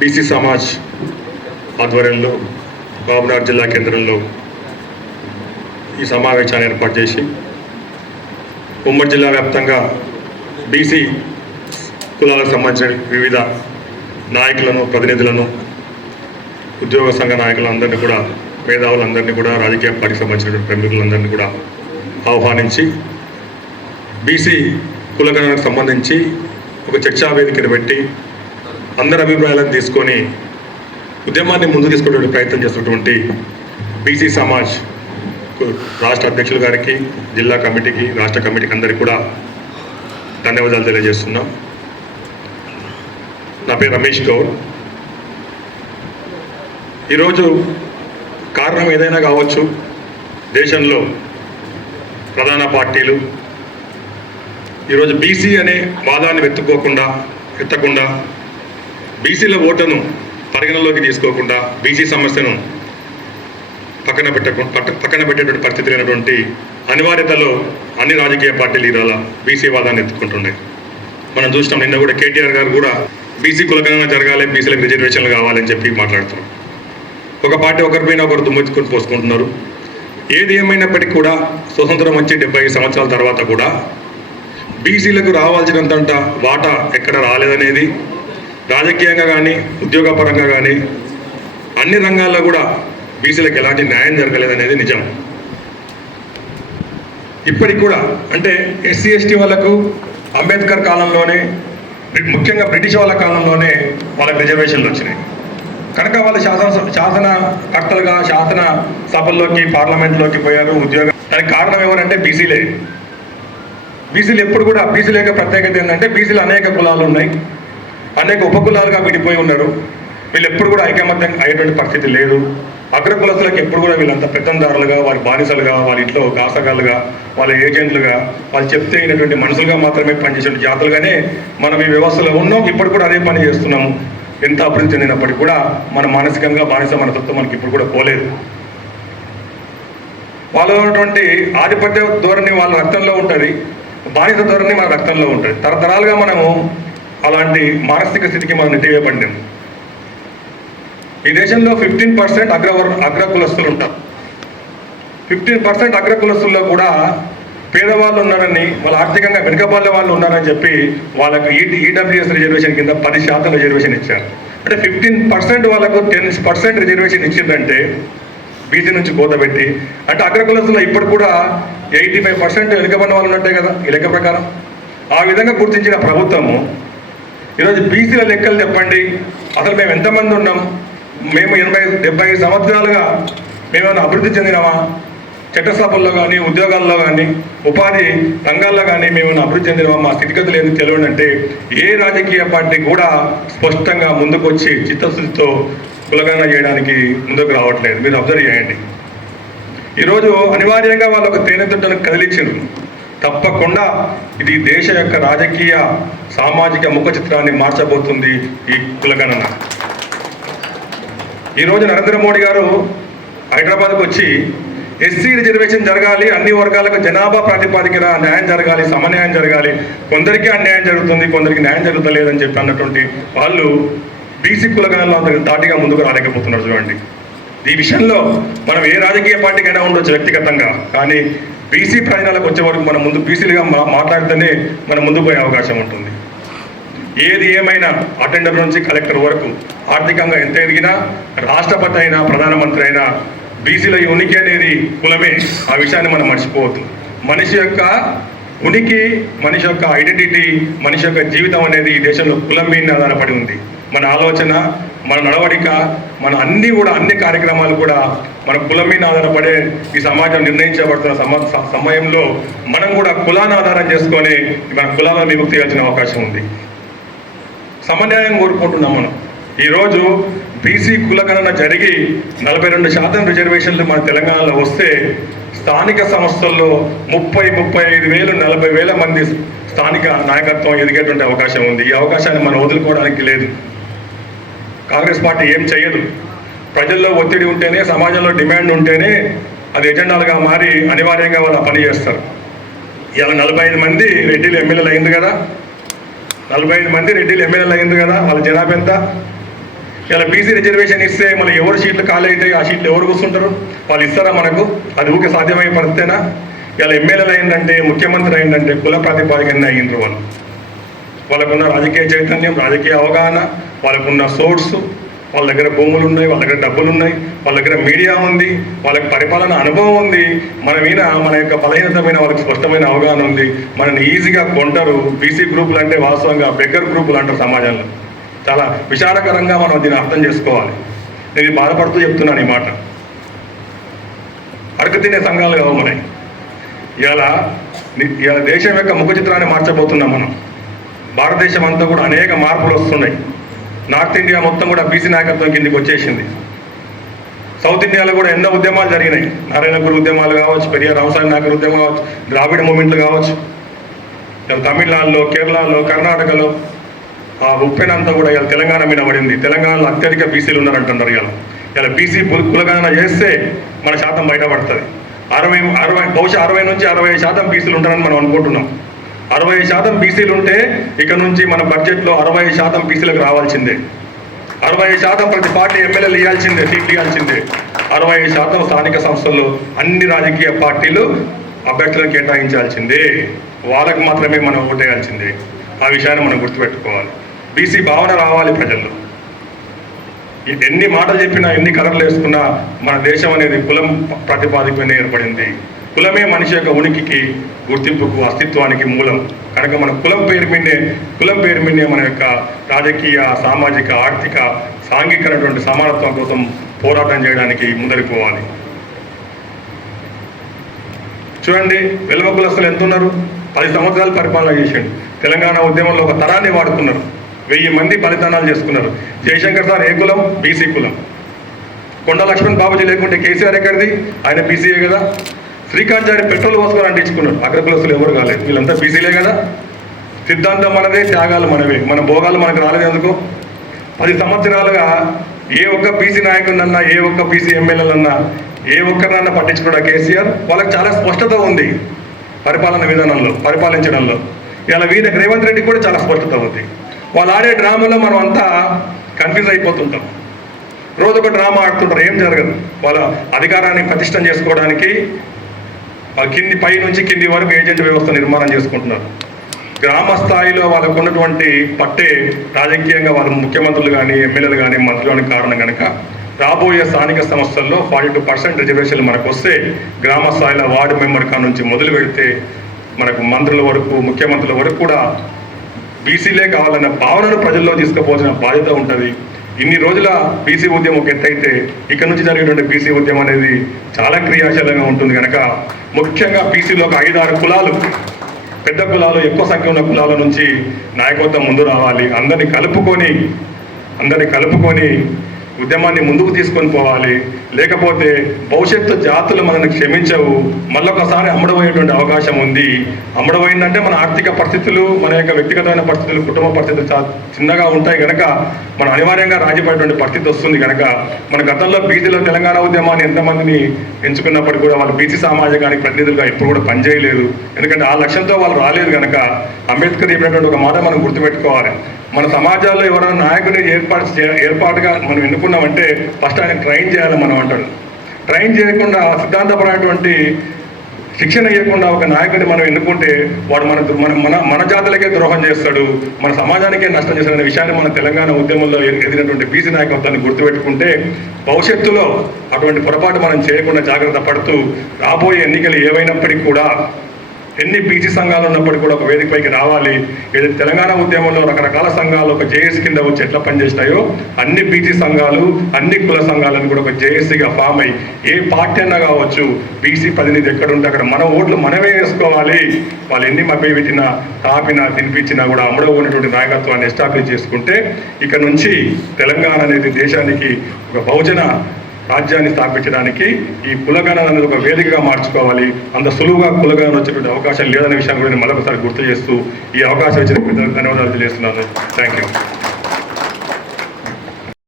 BC Samaj ఆధ్వర్యంలో మహబూబ్నగర్ జిల్లా కేంద్రంలో ఈ సమావేశాన్ని ఏర్పాటు చేసి ఉమ్మడి జిల్లా వ్యాప్తంగా బీసీ కులాలకు సంబంధించిన వివిధ నాయకులను, ప్రతినిధులను, ఉద్యోగ సంఘ నాయకులందరినీ కూడా, మేధావులందరినీ కూడా, రాజకీయ పార్టీకి సంబంధించిన ప్రముఖులందరినీ కూడా ఆహ్వానించి బీసీ కులగణనకు సంబంధించి ఒక చర్చా వేదికను పెట్టి అందరి అభిప్రాయాలను తీసుకొని ఉద్యమాన్ని ముందు తీసుకునే ప్రయత్నం చేస్తున్నటువంటి బీసీ సమాజ్ రాష్ట్ర అధ్యక్షులు గారికి, జిల్లా కమిటీకి, రాష్ట్ర కమిటీకి అందరికీ కూడా ధన్యవాదాలు తెలియజేస్తున్నాం. నా పేరు రమేష్ గౌడ్. ఈరోజు కారణం ఏదైనా కావచ్చు, దేశంలో ప్రధాన పార్టీలు ఈరోజు బీసీ అనే వాదాన్ని ఎత్తకుండా బీసీల ఓటును పరిగణలోకి తీసుకోకుండా బీసీ సమస్యను పక్కన పెట్టేటువంటి పరిస్థితి లేనటువంటి అనివార్యతలో అన్ని రాజకీయ పార్టీలు ఇవాళ బీసీ వాదాన్ని ఎత్తుకుంటున్నాయి. మనం చూస్తాం, నిన్న కూడా కేటీఆర్ గారు కూడా బీసీ కులగణన జరగాలి, బీసీలకు రిజర్వేషన్లు కావాలని చెప్పి మాట్లాడుతున్నారు. ఒక పార్టీ ఒకరిపైన ఒకరు దుమ్మెత్తుకొని పోసుకుంటున్నారు. ఏది ఏమైనప్పటికీ కూడా స్వతంత్రం వచ్చి 75 సంవత్సరాల తర్వాత కూడా బీసీలకు రావాల్సినంత వాటా ఎక్కడ రాలేదనేది, రాజకీయంగా కానీ ఉద్యోగపరంగా కానీ అన్ని రంగాల్లో కూడా బీసీలకు ఎలాంటి న్యాయం జరగలేదనేది నిజం. ఇప్పటికి కూడా అంటే ఎస్సీ ఎస్టీ వాళ్ళకు అంబేద్కర్ కాలంలోనే, ముఖ్యంగా బ్రిటిష్ వాళ్ళ కాలంలోనే వాళ్ళకి రిజర్వేషన్లు వచ్చినాయి కనుక వాళ్ళు శాసనకర్తలుగా శాసన సభల్లోకి, పార్లమెంట్లోకి పోయారు. ఉద్యోగం దానికి కారణం ఎవరంటే బీసీలే. బీసీలు ఎప్పుడు కూడా, బీసీల యొక్క ప్రత్యేకత ఏంటంటే బీసీలు అనేక కులాలు ఉన్నాయి, అనేక ఉపకులాలుగా విడిపోయి ఉన్నారు. వీళ్ళు ఎప్పుడు కూడా ఐకమత్యం అయ్యేటువంటి పరిస్థితి లేదు. అగ్రకులస్తులకు ఎప్పుడు కూడా వీళ్ళంతా పెత్తందారులుగా, వారి బానిసలుగా, వాళ్ళ ఇంట్లో కాసగాళ్ళుగా, వాళ్ళ ఏజెంట్లుగా, వాళ్ళు చెప్తే అయినటువంటి మనుషులుగా మాత్రమే పనిచేసే జాతులుగానే మనం ఈ వ్యవస్థలో ఉన్నాం. ఇప్పుడు కూడా అదే పని చేస్తున్నాము. ఎంత అభివృద్ధి చెందినప్పటికీ కూడా మన మానసికంగా బానిస మనతత్వం మనకి ఇప్పుడు కూడా పోలేదు. వాళ్ళలో ఉన్నటువంటి ఆధిపత్య ధోరణి వాళ్ళ రక్తంలో ఉంటుంది, బానిస ధోరణి మన రక్తంలో ఉంటుంది. తరతరాలుగా మనము అలాంటి మానసిక స్థితికి మనం నెట్టివేయబడినాం. ఈ దేశంలో 15% అగ్రకులస్తులు ఉంటారు. 15% అగ్రకులస్తుల్లో కూడా పేదవాళ్ళు ఉన్నారని, వాళ్ళ ఆర్థికంగా వెనుకబాళ్ళ వాళ్ళు ఉన్నారని చెప్పి వాళ్ళకు ఈడబ్ల్యూఎస్ రిజర్వేషన్ కింద 10% రిజర్వేషన్ ఇచ్చారు. అంటే 15% వాళ్ళకు 10% రిజర్వేషన్ ఇచ్చిందంటే బీసీ నుంచి కోత పెట్టి, అంటే అగ్రకులస్తుల్లో ఇప్పుడు కూడా 85% వెనుకబడిన వాళ్ళు ఉన్నట్టే కదా ఈ లెక్క ప్రకారం. ఆ విధంగా గుర్తించిన ప్రభుత్వము ఈరోజు బీసీల లెక్కలు చెప్పండి, అసలు మేము ఎంతమంది ఉన్నాం, మేము 80-75 సంవత్సరాలుగా మేమేమైనా అభివృద్ధి చెందినామా, చట్టసభల్లో కానీ, ఉద్యోగాల్లో కానీ, ఉపాధి రంగాల్లో కానీ మేమేమైనా అభివృద్ధి చెందినామా, మా స్థితిగతులు ఏది తెలియదంటే ఏ రాజకీయ పార్టీ కూడా స్పష్టంగా ముందుకు వచ్చి చిత్తశుద్ధితో కులగణన చేయడానికి ముందుకు రావట్లేదు. మీరు అబ్జర్వ్ చేయండి. ఈరోజు అనివార్యంగా వాళ్ళకు తేనెతుట్టను కదిలించారు. తప్పకుండా ఇది దేశ యొక్క రాజకీయ సామాజిక ముఖ చిత్రాన్ని మార్చబోతుంది ఈ కులగణన. ఈరోజు నరేంద్ర మోడీ గారు హైదరాబాద్కు వచ్చి ఎస్సీ రిజర్వేషన్ జరగాలి, అన్ని వర్గాలకు జనాభా ప్రాతిపాదికన న్యాయం జరగాలి, సమన్యాయం జరగాలి, కొందరికి అన్యాయం జరుగుతుంది, కొందరికి న్యాయం జరుగుతలేదని చెప్పి అన్నటువంటి వాళ్ళు బీసీ కులగణనలో అంత ధాటిగా ముందుకు రాలేకపోతున్నారు. చూడండి, ఈ విషయంలో మనం ఏ రాజకీయ పార్టీకైనా ఉండొచ్చు వ్యక్తిగతంగా, కానీ బీసీ ప్రయోజనాలకు వచ్చే వరకు మనం ముందు బీసీలుగా మాట్లాడితేనే మనం ముందుకు పోయే అవకాశం ఉంటుంది. ఏది ఏమైనా అటెండర్ నుంచి కలెక్టర్ వరకు ఆర్థికంగా ఎంత ఎదిగినా, రాష్ట్రపతి అయినా, ప్రధానమంత్రి అయినా బీసీల ఉనికి అనేది కులమే. ఆ విషయాన్ని మనం మర్చిపోవద్దు. మనిషి యొక్క ఉనికి, మనిషి యొక్క ఐడెంటిటీ, మనిషి యొక్క జీవితం అనేది ఈ దేశంలో కులం మీద ఆధారపడి ఉంది. మన ఆలోచన, మన నడవడిక, మన అన్ని కార్యక్రమాలు కూడా మన కులం మీద ఆధారపడే ఈ సమాజం నిర్ణయించబడుతున్న సమయంలో మనం కూడా కులాన్ని ఆధారం చేసుకొని మన కులాలను విముక్తి చేయాల్సిన అవకాశం ఉంది. సమన్యాయం కోరుకుంటున్నాం మనం. ఈరోజు బీసీ కులగణన జరిగి 42% రిజర్వేషన్లు మన తెలంగాణలో వస్తే స్థానిక సంస్థల్లో 30-35,000 40,000 మంది స్థానిక నాయకత్వం ఎదిగేటువంటి అవకాశం ఉంది. ఈ అవకాశాన్ని మనం వదులుకోవడానికి లేదు. కాంగ్రెస్ పార్టీ ఏం చేయదు. ప్రజల్లో ఒత్తిడి ఉంటేనే, సమాజంలో డిమాండ్ ఉంటేనే అది ఎజెండాలుగా మారి అనివార్యంగా వాళ్ళు పని చేస్తారు. ఇలా 45 మంది రెడ్డిలు ఎమ్మెల్యేలు అయింది కదా, 45 మంది రెడ్డిలు ఎమ్మెల్యేలు అయింది కదా, వాళ్ళ జనాభా ఎంత? ఇలా బీసీ రిజర్వేషన్ ఇస్తే మళ్ళీ ఎవరు సీట్లు ఖాళీ అవుతాయి, ఆ సీట్లు ఎవరు కూర్చుంటారు? వాళ్ళు ఇస్తారా మనకు? అది ఊకే సాధ్యమయ్యే పరిస్థితేనా? ఇలా ఎమ్మెల్యేలు అయిందంటే, ముఖ్యమంత్రి అయిందంటే కుల ప్రాతిపాదికనే అయ్యిండ్రు వాళ్ళు. వాళ్ళకున్న రాజకీయ చైతన్యం, రాజకీయ అవగాహన, వాళ్ళకున్న సోర్స్, వాళ్ళ దగ్గర భూములు ఉన్నాయి, వాళ్ళ దగ్గర డబ్బులు ఉన్నాయి, వాళ్ళ దగ్గర మీడియా ఉంది, వాళ్ళకి పరిపాలన అనుభవం ఉంది, మన మీద మన యొక్క బలహీనతమైన వాళ్ళకి స్పష్టమైన అవగాహన ఉంది. మనని ఈజీగా కొంటారు. బీసీ గ్రూపులు అంటే వాస్తవంగా బెగ్గర్ గ్రూపులు అంటారు సమాజంలో. చాలా విచారకరంగా మనం దీన్ని అర్థం చేసుకోవాలి. నేను బాధపడుతూ చెప్తున్నాను ఈ మాట. అరకు తినే సంఘాలు కావు మనకి. ఇలా దేశం యొక్క ముఖ చిత్రాన్ని మార్చబోతున్నాం మనం. భారతదేశం అంతా కూడా అనేక మార్పులు వస్తున్నాయి. నార్త్ ఇండియా మొత్తం కూడా బీసీ నాయకత్వం కిందికి వచ్చేసింది. సౌత్ ఇండియాలో కూడా ఎన్నో ఉద్యమాలు జరిగినాయి. నారాయణ గురు ఉద్యమాలు కావచ్చు, పెరియార్ రామస్వామి నాయకుల ఉద్యమం కావచ్చు, ద్రావిడ మూమెంట్లు కావచ్చు. తమిళనాడులో, కేరళలో, కర్ణాటకలో ఆ ఉప్పెన అంతా కూడా ఇలా తెలంగాణ మీద పడింది. తెలంగాణలో అత్యధిక బీసీలు ఉన్నారంటున్నారు. ఇలా బీసీ కులగణన చేస్తే మన శాతం బయటపడుతుంది. 60 బహుశా 60 నుంచి 65% బీసీలు ఉంటారని మనం అనుకుంటున్నాం. 60% బీసీలు ఉంటే ఇక నుంచి మన బడ్జెట్లో 60% బీసీలకు రావాల్సిందే. 60% ప్రతి పార్టీ ఎమ్మెల్యేలు ఇవ్వాల్సిందే, సీట్లు ఇవ్వాల్సిందే. 60% స్థానిక సంస్థల్లో అన్ని రాజకీయ పార్టీలు అభ్యర్థులను కేటాయించాల్సిందే. వాళ్ళకు మాత్రమే మనం ఓటేయాల్సిందే. ఆ విషయాన్ని మనం గుర్తుపెట్టుకోవాలి. బీసీ భావన రావాలి ప్రజల్లో. ఎన్ని మాటలు చెప్పినా, ఎన్ని కలర్లు వేసుకున్నా మన దేశం అనేది కులం ప్రాతిపాదికమైన ఏర్పడింది. కులమే మనిషి యొక్క ఉనికికి, గుర్తింపుకు, అస్తిత్వానికి మూలం. కనుక మన కులం పేరు మీదే మన యొక్క రాజకీయ, సామాజిక, ఆర్థిక, సాంఘికమైనటువంటి సమానత్వం కోసం పోరాటం చేయడానికి ముందరికి పోవాలి. చూడండి, వెలువ కులస్తులు ఎంత ఉన్నారు? 10 సంవత్సరాలు పరిపాలన చేసిండు. తెలంగాణ ఉద్యమంలో ఒక తరాన్ని వాడుకున్నారు. 1000 మంది బలిదానాలు చేసుకున్నారు. జయశంకర్ సార్ ఏ కులం? బీసీ కులం. కొండ లక్ష్మణ్ బాబుజీ లేకుంటే కేసీఆర్ ఎక్కడిది? ఆయన బీసీయే కదా. శ్రీకాంత్ చారి పెట్రోల్ పోసుకొని అంటించుకున్నాడు. అగ్రకులస్తులు ఎవరు కాలేదు, వీళ్ళంతా బీసీలే కదా. సిద్ధాంతం మనదే, త్యాగాలు మనవే. మన భోగాలు మనకు రాలేదు ఎందుకు? 10 సంవత్సరాలుగా ఏ ఒక్క బీసీ నాయకుడినన్నా, ఏ ఒక్క బీసీ ఎమ్మెల్యేలన్నా, ఏ ఒక్కరినన్నా పట్టించుకున్నా కేసీఆర్. వాళ్ళకి చాలా స్పష్టత ఉంది పరిపాలన విధానంలో, పరిపాలించడంలో. ఇలా రేవంత్ రెడ్డికి కూడా చాలా స్పష్టత ఉంది. వాళ్ళు ఆడే డ్రామాలో మనం అంతా కన్ఫ్యూజ్ అయిపోతుంటాం. రోజు ఒక డ్రామా ఆడుతుంటారు, ఏం జరగదు. వాళ్ళ అధికారాన్ని ప్రతిష్టం చేసుకోవడానికి పై నుంచి కింది వరకు ఏజెంట్ వ్యవస్థ నిర్మాణం చేసుకుంటున్నారు. గ్రామ స్థాయిలో వాళ్ళకు ఉన్నటువంటి పట్టే రాజకీయంగా వాళ్ళ ముఖ్యమంత్రులు కానీ, ఎమ్మెల్యేలు కానీ, మంత్రులు కానీ కారణం కనుక రాబోయే స్థానిక సంస్థల్లో 42% రిజర్వేషన్లు మనకు వస్తే, గ్రామ స్థాయిలో వార్డు మెంబర్ కా నుంచి మొదలు పెడితే మనకు మంత్రుల వరకు, ముఖ్యమంత్రుల వరకు కూడా బీసీలే కావాలన్న భావనను ప్రజల్లో తీసుకుపోవాల్సిన బాధ్యత ఉంటుంది. ఇన్ని రోజుల బీసీ ఉద్యమం ఒక ఎత్తైతే, ఇక్కడ నుంచి జరిగేటువంటి బీసీ ఉద్యమం అనేది చాలా క్రియాశీలంగా ఉంటుంది. కనుక ముఖ్యంగా బీసీలో ఒక 5-6 కులాలు, పెద్ద కులాలు, ఎక్కువ సంఖ్య ఉన్న కులాల నుంచి నాయకత్వం ముందు రావాలి. అందరినీ కలుపుకొని ఉద్యమాన్ని ముందుకు తీసుకొని పోవాలి. లేకపోతే భవిష్యత్తు జాతులు మనల్ని క్షమించవు. మళ్ళొకసారి అమ్ముడపోయేటువంటి అవకాశం ఉంది. అమ్ముడపోయిందంటే మన ఆర్థిక పరిస్థితులు, మన యొక్క వ్యక్తిగతమైన పరిస్థితులు, కుటుంబ పరిస్థితులు చాలా చిన్నగా ఉంటాయి కనుక మనం అనివార్యంగా రాజీపడేటువంటి పరిస్థితి వస్తుంది. కనుక మన గతంలో బీసీలో తెలంగాణ ఉద్యమాన్ని ఎంతమందిని ఎంచుకున్నప్పటికీ కూడా వాళ్ళు బీసీ సమాజానికి ప్రతినిధులుగా ఎప్పుడు కూడా పనిచేయలేదు. ఎందుకంటే ఆ లక్ష్యంతో వాళ్ళు రాలేదు కనుక. అంబేద్కర్ చెప్పినటువంటి ఒక మాట మనం గుర్తుపెట్టుకోవాలి. మన సమాజాల్లో ఎవరైనా నాయకుడిని ఏర్పాటుగా మనం ఎన్నుకున్నామంటే ఫస్ట్ ఆయన ట్రైన్ చేయాలి మనం అంటాడు. ట్రైన్ చేయకుండా, సిద్ధాంతపరమైనటువంటి శిక్షణ ఇవ్వకుండా ఒక నాయకుడిని మనం ఎన్నుకుంటే వాడు మన జాతులకే ద్రోహం చేస్తాడు, మన సమాజానికే నష్టం చేస్తాడనే విషయాన్ని మన తెలంగాణ ఉద్యమంలో ఎదిగినటువంటి బీసీ నాయకత్వాన్ని గుర్తుపెట్టుకుంటే భవిష్యత్తులో అటువంటి పొరపాటు మనం చేయకుండా జాగ్రత్త పడుతూ రాబోయే ఎన్నికలు ఏవైనప్పటికీ కూడా ఎన్ని బీసీ సంఘాలు ఉన్నప్పటికీ కూడా ఒక వేదికపైకి రావాలి. ఏదైతే తెలంగాణ ఉద్యమంలో రకరకాల సంఘాలు ఒక జేఏసీ కింద వచ్చి ఎట్లా పనిచేస్తాయో అన్ని బీసీ సంఘాలు, అన్ని కుల సంఘాలను కూడా ఒక జేఏసీగా ఫామ్ అయ్యి ఏ పార్టీ అన్నా కావచ్చు, బీసీ ప్రతినిధి ఎక్కడుంటే అక్కడ మన ఓట్లు మనమే వేసుకోవాలి. వాళ్ళు ఎన్ని మభ్య పెట్టినా, తాపినా, తినిపించినా కూడా అమ్ముడవున్నటువంటి నాయకత్వాన్ని ఎస్టాబ్లిష్ చేసుకుంటే ఇక నుంచి తెలంగాణ అనేది దేశానికి ఒక బహుజన రాజ్యాన్ని స్థాపించడానికి ఈ కులగణన అనేది ఒక వేదికగా మార్చుకోవాలి. అంత సులువుగా కులగణన వచ్చేటువంటి అవకాశం లేదనే విషయాన్ని కూడా నేను మరొకసారి గుర్తు చేస్తూ ఈ అవకాశం ఇచ్చిన ధన్యవాదాలు తెలియజేస్తున్నాను. Thank you.